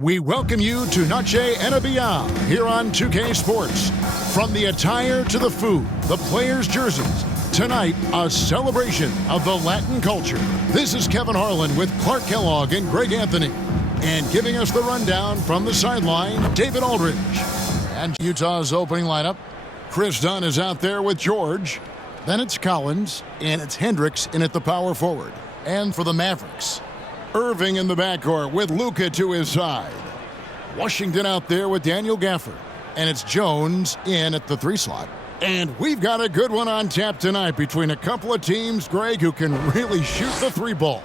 We welcome you to Noche and Beyond here on 2K Sports. From the attire to the food, the players' jerseys, tonight a celebration of the Latin culture. This is Kevin Harlan with Clark Kellogg and Greg Anthony. And giving us the rundown from the sideline, David Aldridge. And Utah's opening lineup. Chris Dunn is out there with George. Then it's Collins, and it's Hendricks in at the power forward. And for the Mavericks, Irving in the backcourt with Luka to his side. Washington out there with Daniel Gafford. And it's Jones in at the 3 slot. And we've got a good one on tap tonight between a couple of teams, Greg, who can really shoot the 3 ball.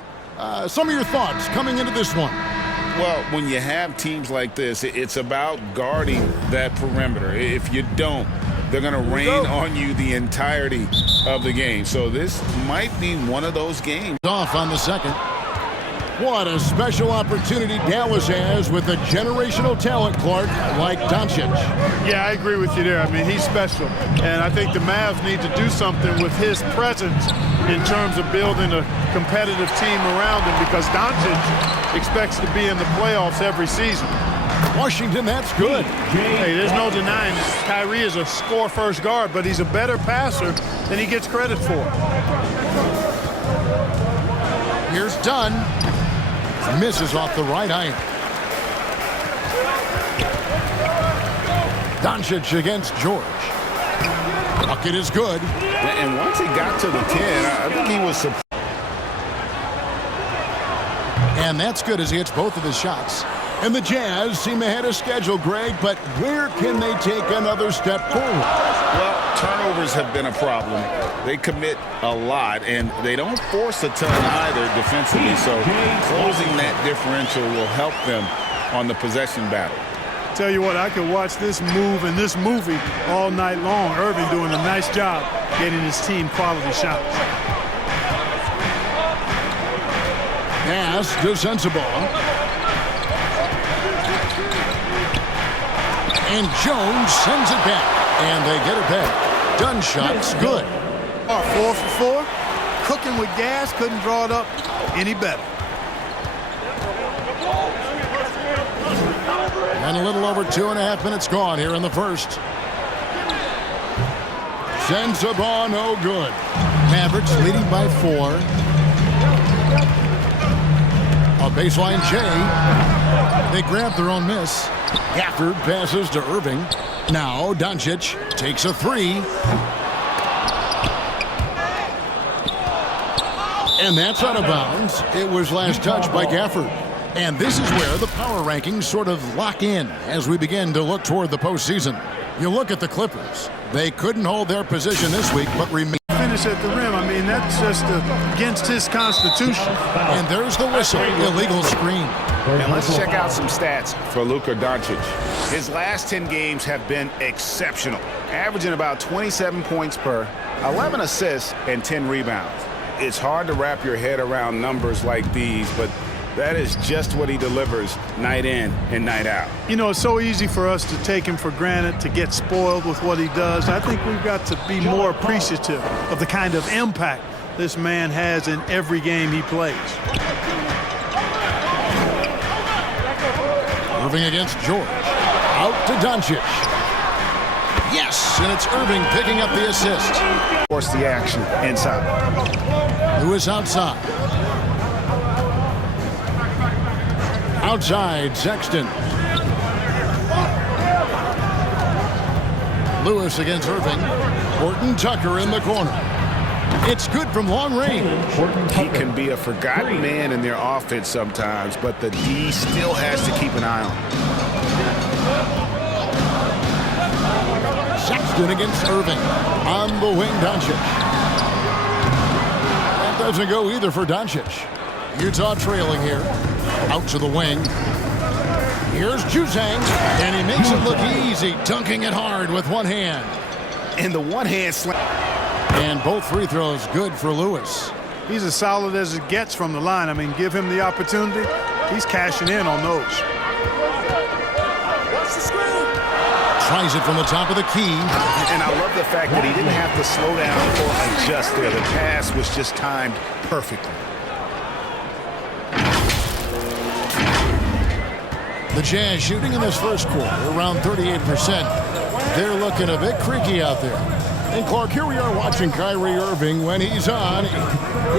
Some of your thoughts coming into this one. Well, when you have teams like this, it's about guarding that perimeter. If you don't, they're going to rain on you the entirety of the game. So this might be one of those games. Off on the second. What a special opportunity Dallas has with a generational talent, Clark, like Doncic. Yeah, I agree with you there. I mean, he's special. And I think the Mavs need to do something with his presence in terms of building a competitive team around him, because Doncic expects to be in the playoffs every season. Washington, that's good. Hey, there's no denying Kyrie is a score-first guard, but he's a better passer than he gets credit for. Here's Dunn. Misses off the right iron. Doncic against George. Bucket is good. And once he got to the 10, I think he was surprised. And that's good as he hits both of his shots. And the Jazz seem ahead of schedule, Greg, but where can they take another step forward? Well, turnovers have been a problem. They commit a lot, and they don't force a ton either defensively, so closing that differential will help them on the possession battle. Tell you what, I could watch this move and this movie all night long. Irving doing a nice job getting his team quality shots. Pass to Sensible. And Jones sends it back. And they get it back. Dunn shot's good. 4 for 4. Cooking with gas. Couldn't draw it up any better. And a little over 2.5 minutes gone here in the first. Sensible, no good. Mavericks leading by 4. A baseline J. They grab their own miss. Gafford passes to Irving. Now Doncic takes a 3. And that's out of bounds. It was last touched by Gafford. And this is where the power rankings sort of lock in as we begin to look toward the postseason. You look at the Clippers. They couldn't hold their position this week, but remain. Finish at the rim. I mean, that's just against his constitution. And there's the whistle. Illegal screen. And let's check out some stats for Luka Doncic. His last 10 games have been exceptional, averaging about 27 points per, 11 assists, and 10 rebounds. It's hard to wrap your head around numbers like these, but that is just what he delivers night in and night out. You know, it's so easy for us to take him for granted, to get spoiled with what he does. I think we've got to be more appreciative of the kind of impact this man has in every game he plays. Irving against George. Out to Doncic. Yes, and it's Irving picking up the assist. Force the action inside. Lewis outside. Outside, Sexton. Lewis against Irving. Horton Tucker in the corner. It's good from long range. He can be a forgotten man in their offense sometimes, but the D still has to keep an eye on him. Sexton against Irving. On the wing, Doncic. That doesn't go either for Doncic. Utah trailing here. Out to the wing. Here's Juzang, and he makes it look easy, dunking it hard with one hand. And the one-hand slam. And both free throws good for Lewis. He's as solid as it gets from the line. I mean, give him the opportunity. He's cashing in on those. Tries it from the top of the key. And I love the fact that he didn't have to slow down or adjust there. The pass was just timed perfectly. The Jazz shooting in this first quarter around 38%. They're looking a bit creaky out there. And Clark, here we are watching Kyrie Irving when he's on.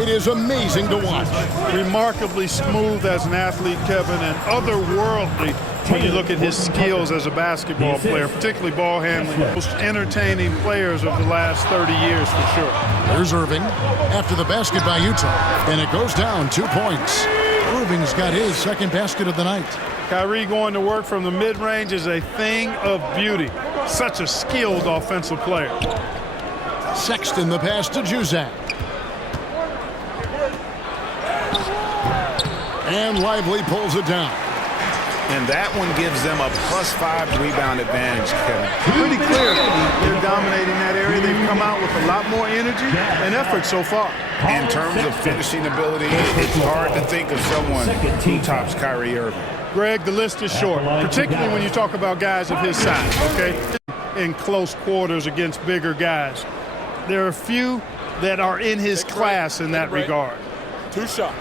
It is amazing to watch. Remarkably smooth as an athlete, Kevin, and otherworldly when you look at his skills as a basketball player, particularly ball handling. Most entertaining players of the last 30 years for sure. Here's Irving after the basket by Utah, and it goes down 2 points. Irving's got his second basket of the night. Kyrie going to work from the mid-range is a thing of beauty. Such a skilled offensive player. Sexton the pass to Juzak. And Lively pulls it down. And that one gives them a +5 rebound advantage, Kevin. Pretty clear they're dominating that area. They've come out with a lot more energy and effort so far. In terms of finishing ability, it's hard to think of someone who tops Kyrie Irving. Greg, the list is short, particularly when you talk about guys of his size, okay? In close quarters against bigger guys. There are a few that are in his class in that regard. 2 shots.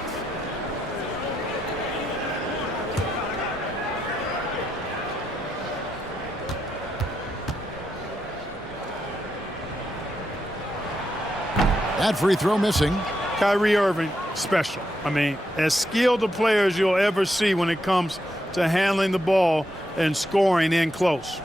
That free throw missing. Kyrie Irving, special. I mean, as skilled a player as you'll ever see when it comes to handling the ball and scoring in close.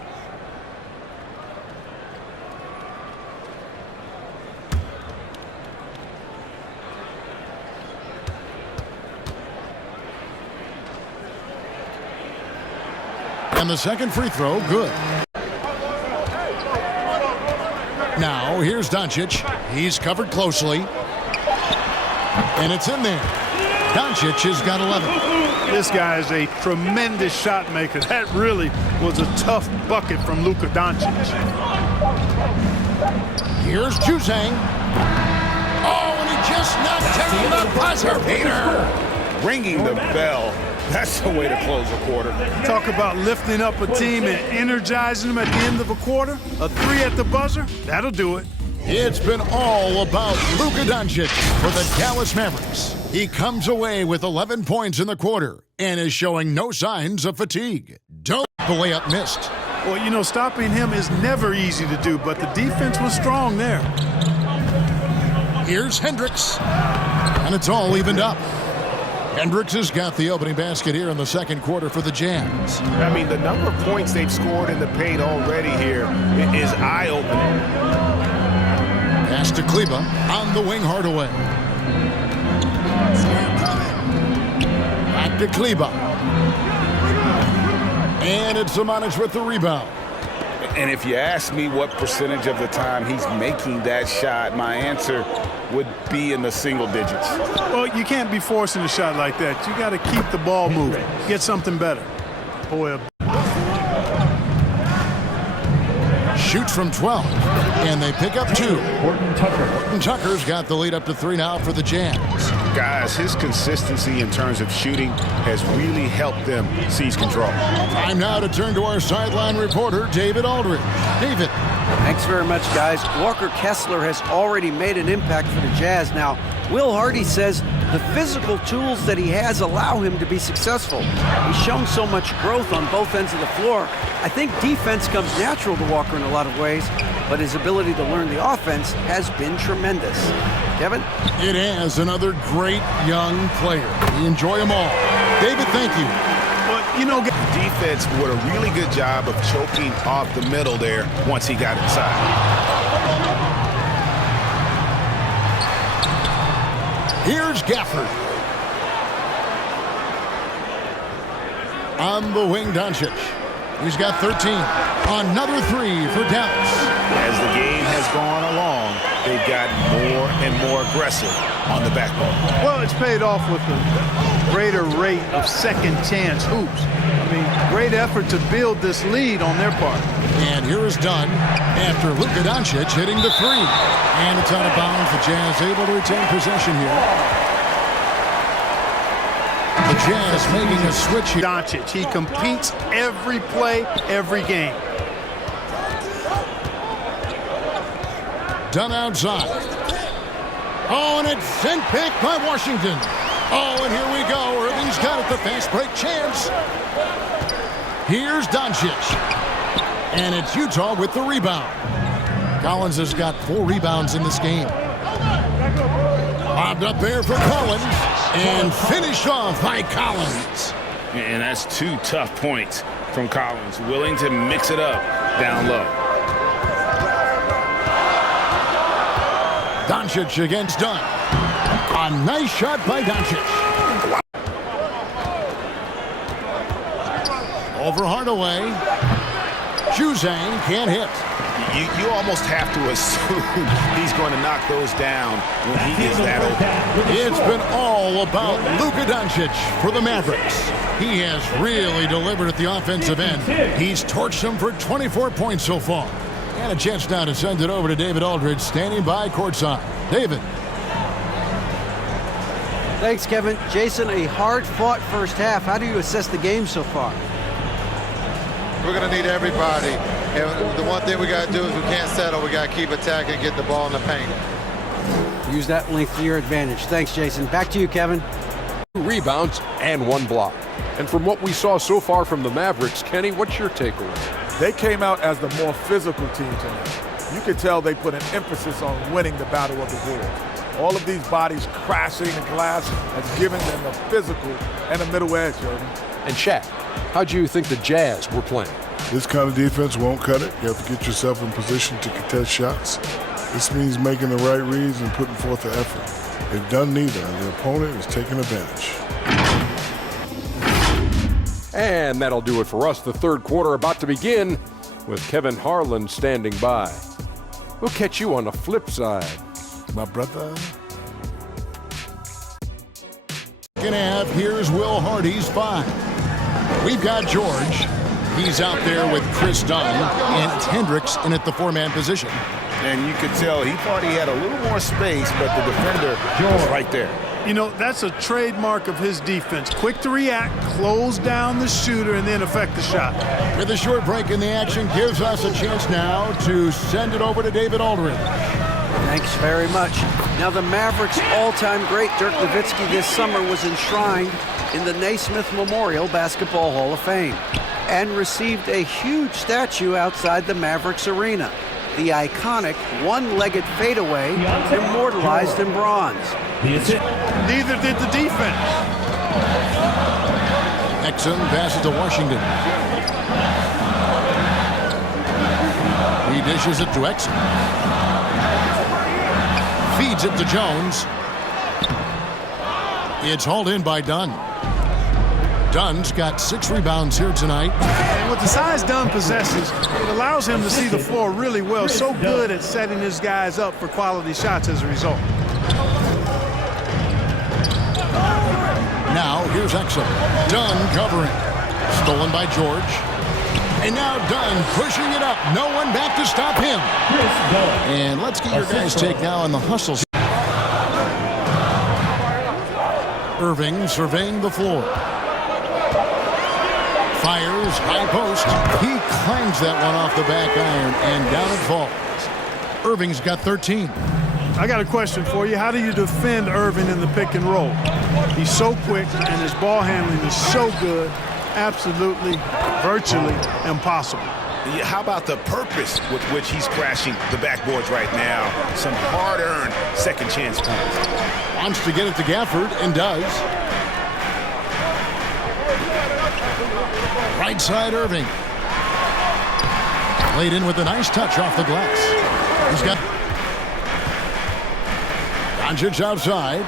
And the second free throw, good. Now, here's Doncic. He's covered closely. And it's in there. Doncic has got 11. This guy is a tremendous shot maker. That really was a tough bucket from Luka Doncic. Here's Juzang. Oh, and he just knocked down the buzzer, Peter. Ringing the bell. That's the way to close a quarter. Talk about lifting up a team and energizing them at the end of a quarter. A 3 at the buzzer, that'll do it. It's been all about Luka Doncic for the Dallas Mavericks. He comes away with 11 points in the quarter and is showing no signs of fatigue. Don't the layup missed. Well, you know, stopping him is never easy to do, but the defense was strong there. Here's Hendricks. And it's all evened up. Hendricks has got the opening basket here in the second quarter for the Jazz. I mean, the number of points they've scored in the paint already here is eye-opening. Pass to Kleba on the wing, Hardaway. Back to Kleba. And it's Zimonjic with the rebound. And if you ask me what percentage of the time he's making that shot, my answer would be in the single digits. Well, you can't be forcing a shot like that. You got to keep the ball moving. Get something better. Boy, shoots from 12, and they pick up 2. Tucker's got the lead up to 3 now for the Jazz. Guys, his consistency in terms of shooting has really helped them seize control. Time now to turn to our sideline reporter, David Aldridge. David. Thanks very much, guys. Walker Kessler has already made an impact for the Jazz. Now, Will Hardy says the physical tools that he has allow him to be successful. He's shown so much growth on both ends of the floor. I think defense comes natural to Walker in a lot of ways, but his ability to learn the offense has been tremendous. Kevin? It has another great young player. We enjoy them all. David, thank you. Well, you know, defense did a really good job of choking off the middle there once he got inside. Here's Gafford. On the wing, Doncic. He's got 13. Another 3 for Dallas. As the game has gone along, they've gotten more and more aggressive on the backboard. well, it's paid off with a greater rate of second chance hoops. I mean, great effort to build this lead on their part. And here is done after Luka Doncic hitting the 3. And it's out of bounds. The Jazz able to retain possession here. The Jazz making a switch here. Doncic, he competes every play, every game. Done outside. Oh, and it's sent back by Washington. Oh, and here we go. Irving's got it. The fast break chance. Here's Doncic. And it's Utah with the rebound. Collins has got 4 rebounds in this game. Lobbed up there for Collins. And finished off by Collins. And that's 2 tough points from Collins. Willing to mix it up down low. Doncic against Dunn. A nice shot by Doncic. Over Hardaway. Juzang can't hit. You almost have to assume he's going to knock those down when he is that open. It's been all about Luka Doncic for the Mavericks. He has really delivered at the offensive end. He's torched them for 24 points so far. And a chance now to send it over to David Aldridge, standing by courtside. David. Thanks, Kevin. Jason, a hard-fought first half. How do you assess the game so far? We're going to need everybody. And the one thing we got to do is we can't settle. We got to keep attacking and get the ball in the paint. Use that length to your advantage. Thanks, Jason. Back to you, Kevin. 2 rebounds and 1 block. And from what we saw so far from the Mavericks, Kenny, what's your takeaway? They came out as the more physical team tonight. You could tell they put an emphasis on winning the battle of the boards. All of these bodies crashing the glass has given them a physical and a middle edge, Jordan. And Shaq, how do you think the Jazz were playing? This kind of defense won't cut it. You have to get yourself in position to contest shots. This means making the right reads and putting forth the effort. They've done neither, and the opponent is taking advantage. And that'll do it for us. The third quarter about to begin with Kevin Harlan standing by. We'll catch you on the flip side. My brother. Second half, here's Will Hardy's 5. We've got George. He's out there with Chris Dunn and Hendricks in at the 4-man position. And you could tell he thought he had a little more space, but the defender was right there. You know, that's a trademark of his defense. Quick to react, close down the shooter, and then affect the shot. With a short break in the action, gives us a chance now to send it over to David Aldridge. Thanks very much. Now, the Mavericks' all-time great Dirk Nowitzki this summer was enshrined in the Naismith Memorial Basketball Hall of Fame and received a huge statue outside the Mavericks arena. The iconic one-legged fadeaway immortalized in bronze. Neither did the defense. Exum passes to Washington. He dishes it to Exum. Feeds it to Jones. It's hauled in by Dunn. Dunn's got 6 rebounds here tonight. And with the size Dunn possesses, it allows him to see the floor really well. So good at setting his guys up for quality shots as a result. Now here's Exum. Dunn covering. Stolen by George. And now Dunn pushing it up. No one back to stop him. And let's get your guys' take now on the hustles. Irving surveying the floor. Fires, high post. He clangs that one off the back iron, and down it falls. Irving's got 13. I got a question for you. How do you defend Irving in the pick and roll? He's so quick, and his ball handling is so good. Absolutely, virtually impossible. Yeah, how about the purpose with which he's crashing the backboards right now? Some hard-earned second chance points. Wants to get it to Gafford, and does. Right side Irving. Laid in with a nice touch off the glass. He's got Doncic outside.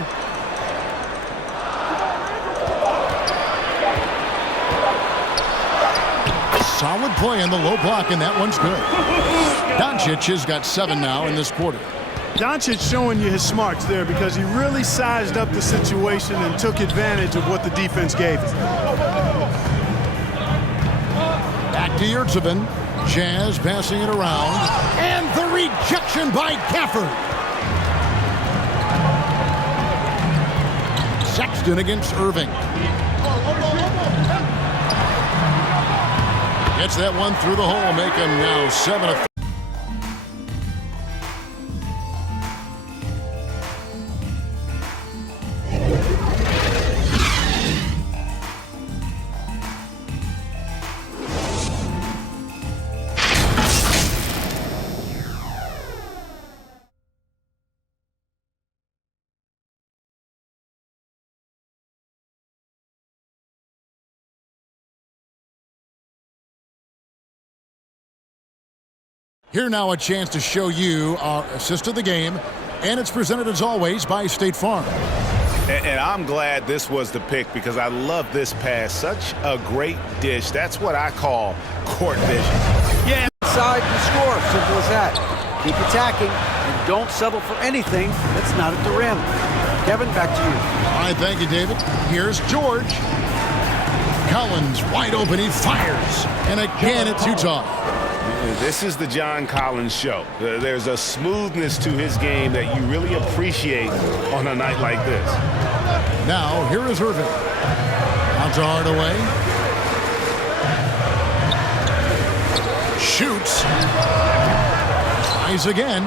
Solid play in the low block, and that one's good. Doncic has got 7 now in this quarter. Doncic showing you his smarts there because he really sized up the situation and took advantage of what the defense gave him. Back to Yurtsevin. Jazz passing it around. And the rejection by Gafford. Sexton against Irving. Gets that one through the hole, make him now 7-3. Here now a chance to show you our assist of the game, and it's presented as always by State Farm. And I'm glad this was the pick because I love this pass. Such a great dish. That's what I call court vision. Yeah, inside the score. Simple as that. Keep attacking and don't settle for anything that's not at the rim. Kevin, back to you. All right, thank you, David. Here's George. Collins wide open. He fires. And again, it's Utah. This is the John Collins show. There's a smoothness to his game that you really appreciate on a night like this. Now, here is Irving. Out to Hardaway. Shoots. Tries again.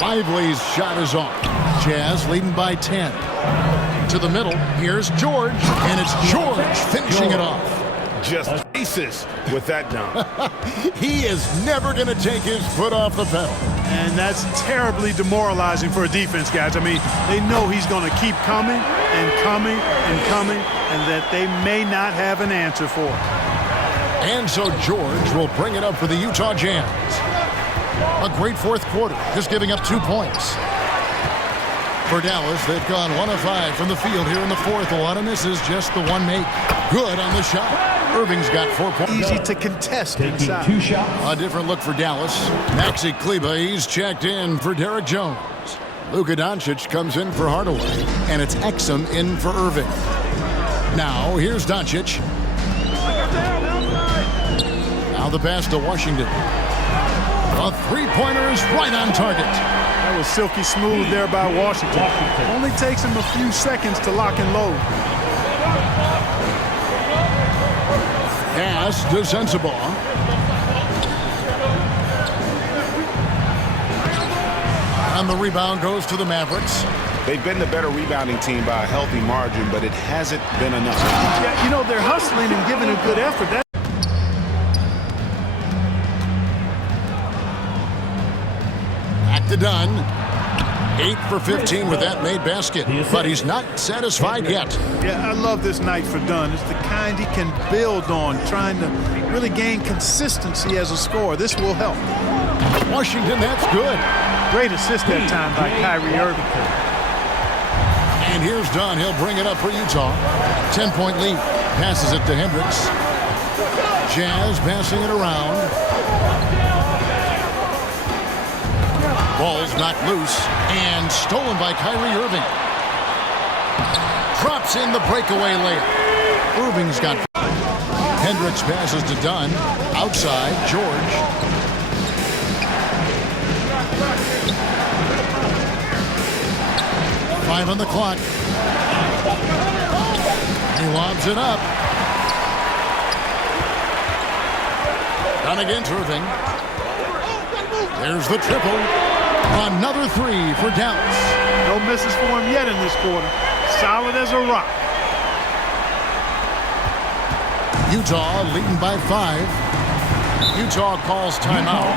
Lively's shot is off. Jazz leading by 10. To the middle. Here's George. And it's George finishing it off. Just aces with that dunk. He is never going to take his foot off the pedal. And that's terribly demoralizing for a defense, guys. I mean, they know he's going to keep coming and coming and coming, and that they may not have an answer for it. And so George will bring it up for the Utah Jazz. A great fourth quarter, just giving up 2 points. For Dallas, they've gone 1 of 5 from the field here in the fourth. A lot of misses, just the one make. Good on the shot. Irving's got 4 points. Easy to contest inside. A different look for Dallas. Maxi Kleber, he's checked in for Derek Jones. Luka Doncic comes in for Hardaway, and it's Exum in for Irving. Now, here's Doncic. Now the pass to Washington. A three-pointer is right on target. That was silky smooth there by Washington. Only takes him a few seconds to lock and load. Pass to Sensabaugh. And the rebound goes to the Mavericks. They've been the better rebounding team by a healthy margin, but it hasn't been enough. Yeah, you know, they're hustling and giving a good effort. Back to Dunn. 8 for 15 with that made basket, but he's not satisfied yet. Yeah, I love this night for Dunn. It's the kind he can build on, trying to really gain consistency as a scorer. This will help. Washington, that's good. Great assist that time by Kyrie Irving. And here's Dunn. He'll bring it up for Utah. 10-point lead. Passes it to Hendricks. Jazz passing it around. Ball's knocked loose and stolen by Kyrie Irving. Drops in the breakaway layup. Irving's got. Hendricks passes to Dunn. Outside, George. Five on the clock. He lobs it up. Dunn against Irving. There's the triple. Another three for Dallas. No misses for him yet in this quarter. Solid as a rock. Utah leading by 5. Utah calls timeout.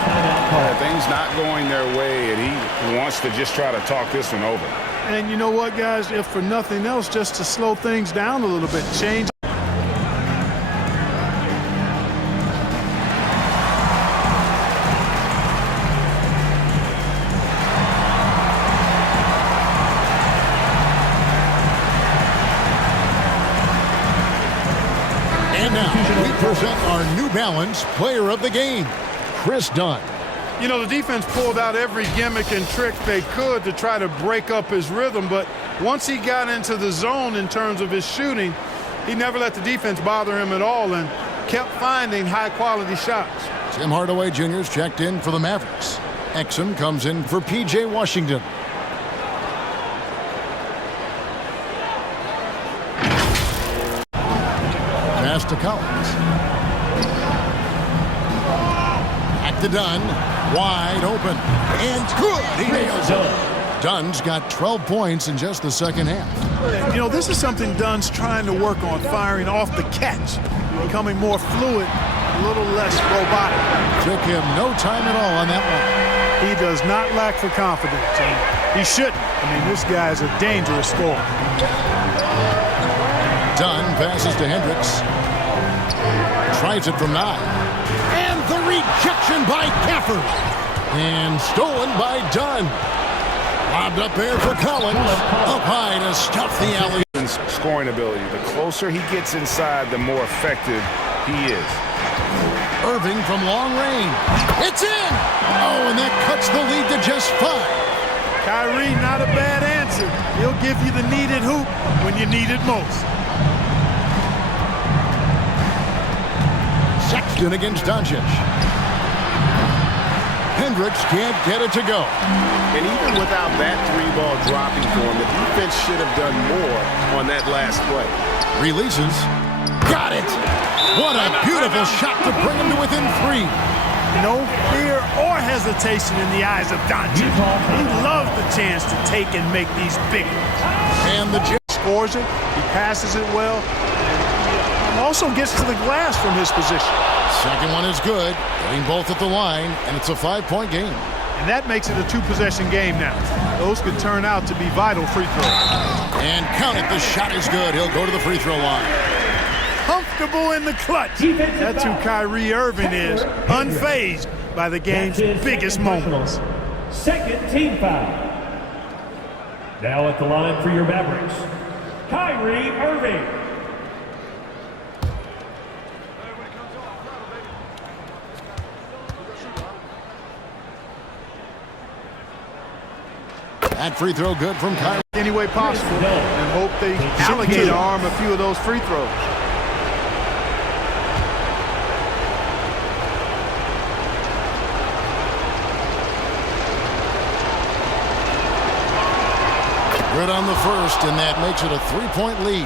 Things not going their way, and he wants to just try to talk this one over. And you know what, guys? If for nothing else, just to slow things down a little bit. Change. Present our New Balance Player of the Game, Chris Dunn. You know, the defense pulled out every gimmick and trick they could to try to break up his rhythm, but once he got into the zone in terms of his shooting, he never let the defense bother him at all and kept finding high-quality shots. Tim Hardaway Jr.'s checked in for the Mavericks. Exum comes in for P.J. Washington. Pass to Collins. Back to Dunn. Wide open. And good. He nails it. Dunn's got 12 points in just the second half. You know, this is something Dunn's trying to work on, firing off the catch, becoming more fluid, a little less robotic. Took him no time at all on that one. He does not lack for confidence, and he shouldn't. I mean, this guy is a dangerous scorer. Dunn passes to Hendricks. Tries it from 9. And the rejection by Gafford. And stolen by Dunn. Lobbed up there for Collins. Up high to stuff the alley. Scoring ability. The closer he gets inside, the more effective he is. Irving from long range. It's in! Oh, and that cuts the lead to just 5. Kyrie, not a bad answer. He'll give you the needed hoop when you need it most. Sexton against Doncic. Hendricks can't get it to go. And even without that 3-ball dropping for him, the defense should have done more on that last play. Releases. Got it! What a beautiful shot to bring him to within 3. No fear or hesitation in the eyes of Doncic. He loves the chance to take and make these big ones. And the scores it, he passes it well, and also gets to the glass from his position. Second one is good, getting both at the line, and it's a 5-point game. And that makes it a 2-possession game now. Those could turn out to be vital free throws. And count it, the shot is good. He'll go to the free throw line. Comfortable in the clutch. That's who Kyrie Irving is, unfazed by the game's biggest moments. Second team foul. Now at the line for your Mavericks, Kyrie Irving. That free throw good from Kyrie. Any way possible, and hope they alligator arm a few of those free throws. Good on the first, and that makes it a 3-point lead.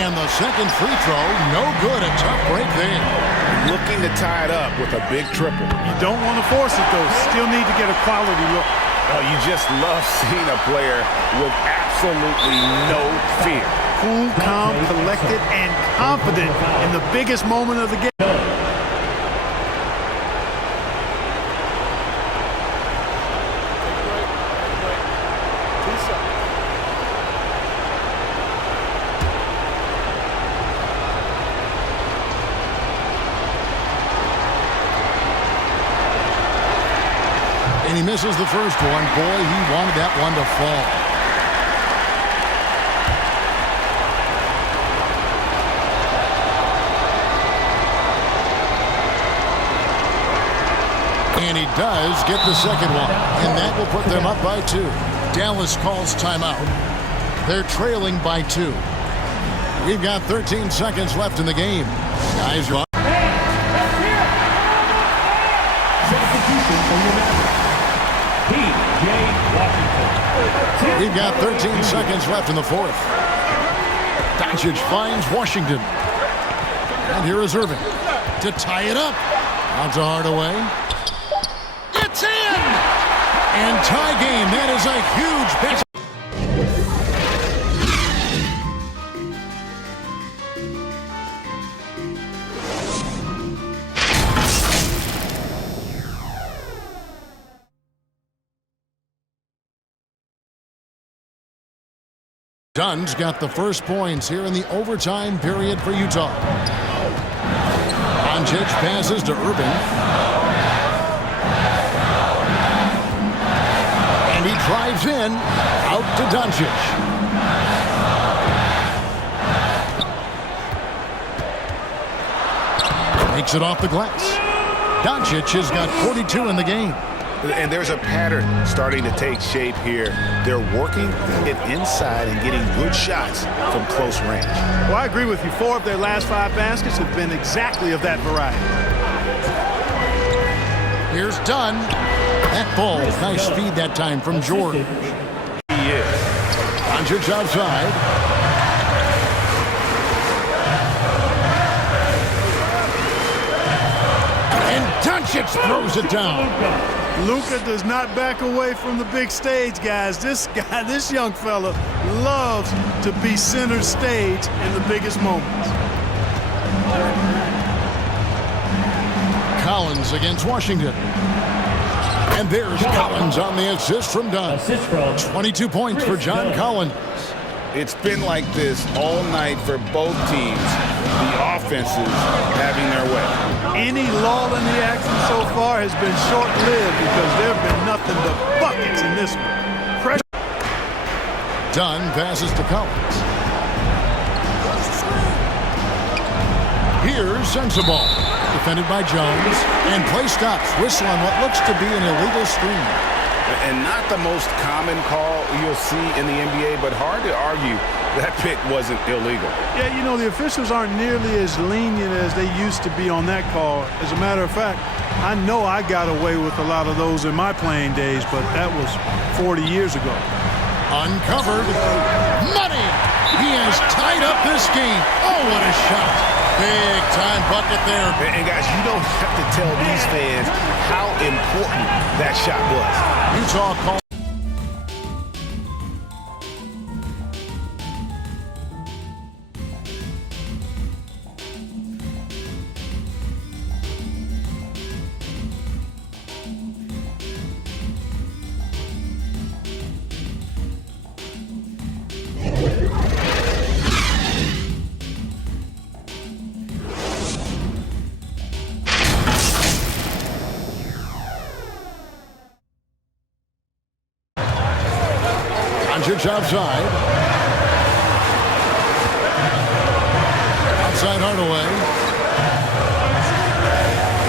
And the second free throw, no good. A tough break there. Looking to tie it up with a big triple. You don't want to force it, though. Still need to get a quality look. Oh, you just love seeing a player with absolutely no fear. Cool, calm, collected, and confident in the biggest moment of the game. And he misses the first one. Boy, he wanted that one to fall. And he does get the second one. And that will put them up by 2. Dallas calls timeout. They're trailing by 2. We've got 13 seconds left in the game. Guys are... We've got 13 seconds left in the fourth. Doncic finds Washington. And here is Irving to tie it up. Out to Hardaway. It's in! And tie game. That is a huge basket. Dunn's got the first points here in the overtime period for Utah. Doncic passes to Irving. And he drives in, out to Doncic. Makes it off the glass. Doncic has got 42 in the game. And there's a pattern starting to take shape here. They're working it inside and getting good shots from close range. Well, I agree with you. 4 of their last 5 baskets have been exactly of that variety. Here's Dunn. That ball, nice feed that time from George. He is. Doncic outside. And Doncic throws it down. Luka does not back away from the big stage, guys. This young fella loves to be center stage in the biggest moments. Collins against Washington. And there's Collins on the assist from Dunn. Assist from 22 points for John Collins. It's been like this all night for both teams. The offenses having their way. Any lull in the action so far has been short-lived because there have been nothing but buckets in this one. Pressure. Dunn passes to Collins. Here's Sensible. Defended by Jones. And play stops. Whistle on what looks to be an illegal screen. And not the most common call you'll see in the NBA, but hard to argue that pick wasn't illegal. Yeah, you know, the officials aren't nearly as lenient as they used to be on that call. As a matter of fact, I know I got away with a lot of those in my playing days, but that was 40 years ago. Uncovered. Money! He has tied up this game. Oh, what a shot. Big time bucket there. And guys, you don't have to tell these fans how important that shot was. Utah call. Outside. Outside Hardaway.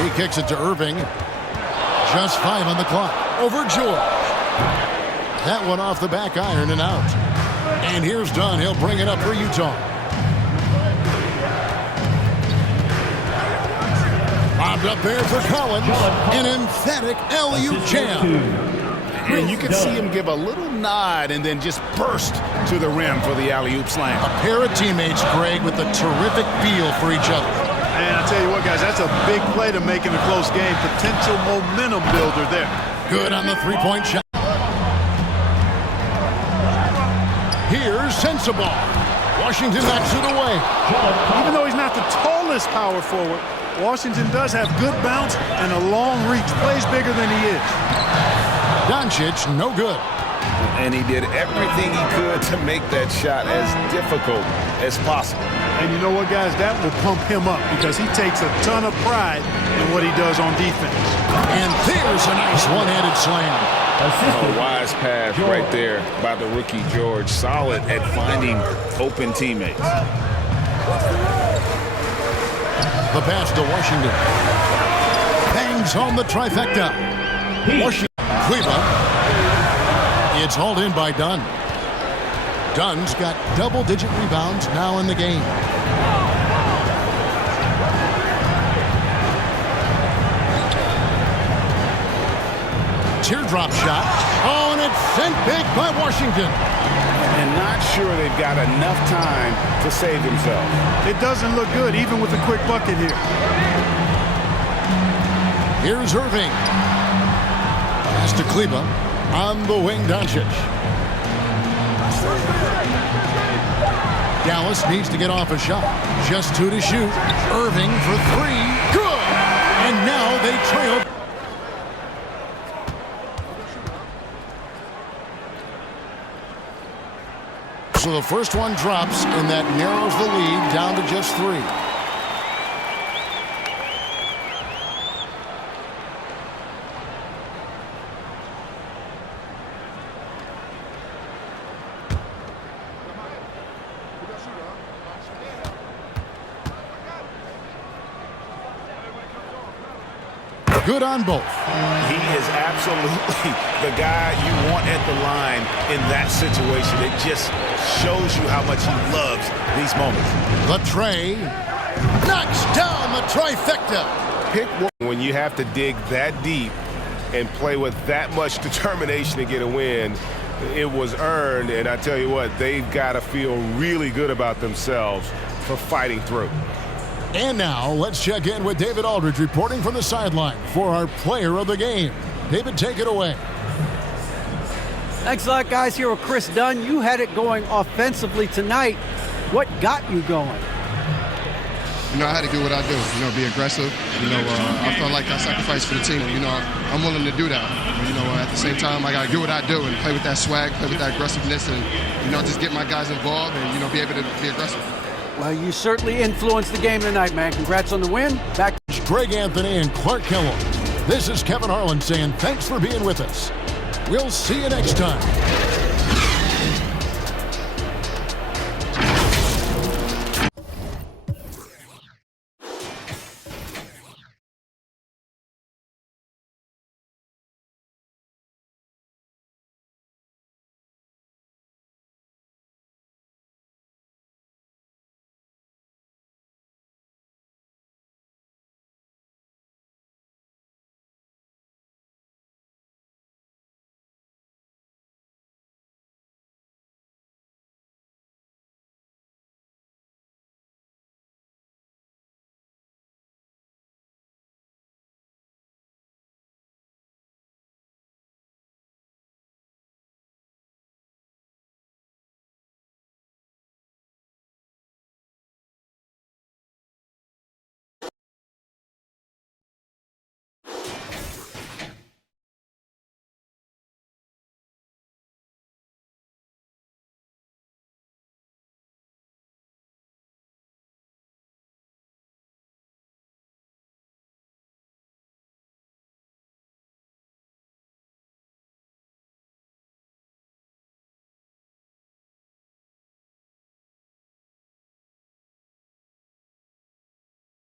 He kicks it to Irving. Just 5 on the clock. Over George. That one off the back iron and out. And here's Dunn. He'll bring it up for Utah. Bobbed up there for Collins. An emphatic alley-oop jam. And you can see him give a little nod and then just burst to the rim for the alley-oop slam. A pair of teammates, Greg, with a terrific feel for each other. And I tell you what, guys, that's a big play to make in a close game. Potential momentum builder there. Good on the three-point shot. Here's Sensible. Washington knocks it away. Even though he's not the tallest power forward, Washington does have good bounce and a long reach. Plays bigger than he is. Doncic, no good. And he did everything he could to make that shot as difficult as possible. And you know what, guys? That will pump him up because he takes a ton of pride in what he does on defense. And there's a nice one-handed slam. A wise pass right there by the rookie George. Solid at finding open teammates. The pass to Washington. Bangs home the trifecta. Washington. Cleveland. It's hauled in by Dunn. Dunn's got double-digit rebounds now in the game. Teardrop shot. Oh, and it's sent big by Washington. And not sure they've got enough time to save themselves. It doesn't look good, even with a quick bucket here. Here's Irving. Pass to Kleba. On the wing, Doncic. Dallas needs to get off a shot. Just 2 to shoot. Irving for 3. Good! And now they trail. So the first one drops, and that narrows the lead down to just 3. Good on both. He is absolutely the guy you want at the line in that situation. It just shows you how much he loves these moments. The tray knocks down the trifecta. Pick one. When you have to dig that deep and play with that much determination to get a win, it was earned, and I tell you what, they've got to feel really good about themselves for fighting through. And now, let's check in with David Aldridge reporting from the sideline for our player of the game. David, take it away. Thanks a lot, guys. Here with Chris Dunn. You had it going offensively tonight. What got you going? I had to do what I do, be aggressive. I felt like I sacrificed for the team. I'm willing to do that. At the same time, I got to do what I do and play with that swag, play with that aggressiveness, and, just get my guys involved and, be able to be aggressive. Well, you certainly influenced the game tonight, man. Congrats on the win. Back. Greg Anthony and Clark Kellogg. This is Kevin Harlan saying thanks for being with us. We'll see you next time.